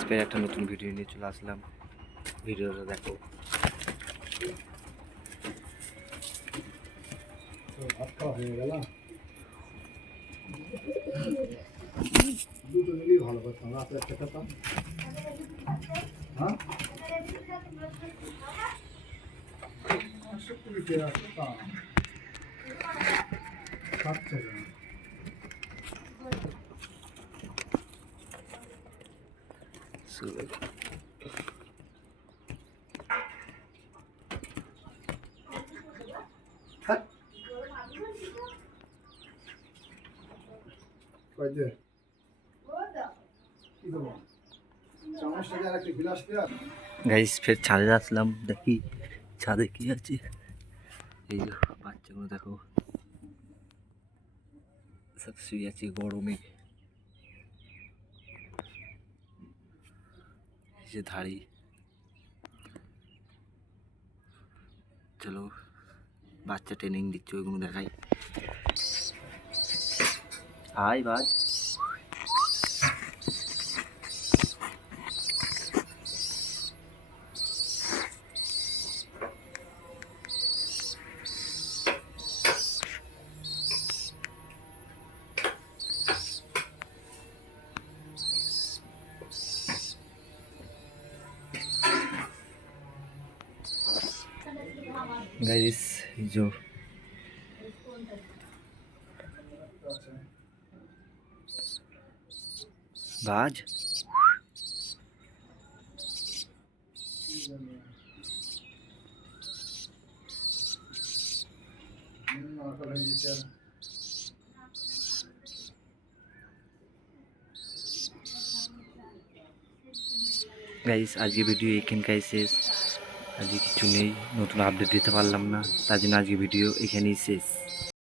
স্পের একটা নতুন ভিডিও নিয়ে চলে আসলাম। ভিডিওটা দেখো। হয়ে গেল দুটো মিলিয়ে ভালো করতাম রাতের খেতাম। হ্যাঁ গাইস ফের ছাদে আসলাম, দেখি ছাদে কি আছে। এই যে বাচ্চাগুলো দেখো সব শুয়ে আছে গরমে। এই যে ধাড়ি। চলো বাচ্চা ট্রেনিং দিচ্ছে ওইগুলো দেখাই। হাই বাজ। गाइस जो बाज গাইস আজকে ভিডিও এখানকাই শেষ। আজকে কিছু নেই, নতুন আপডেট দিতে পারলাম না, তার জন্য আজকে ভিডিও এখানেই শেষ।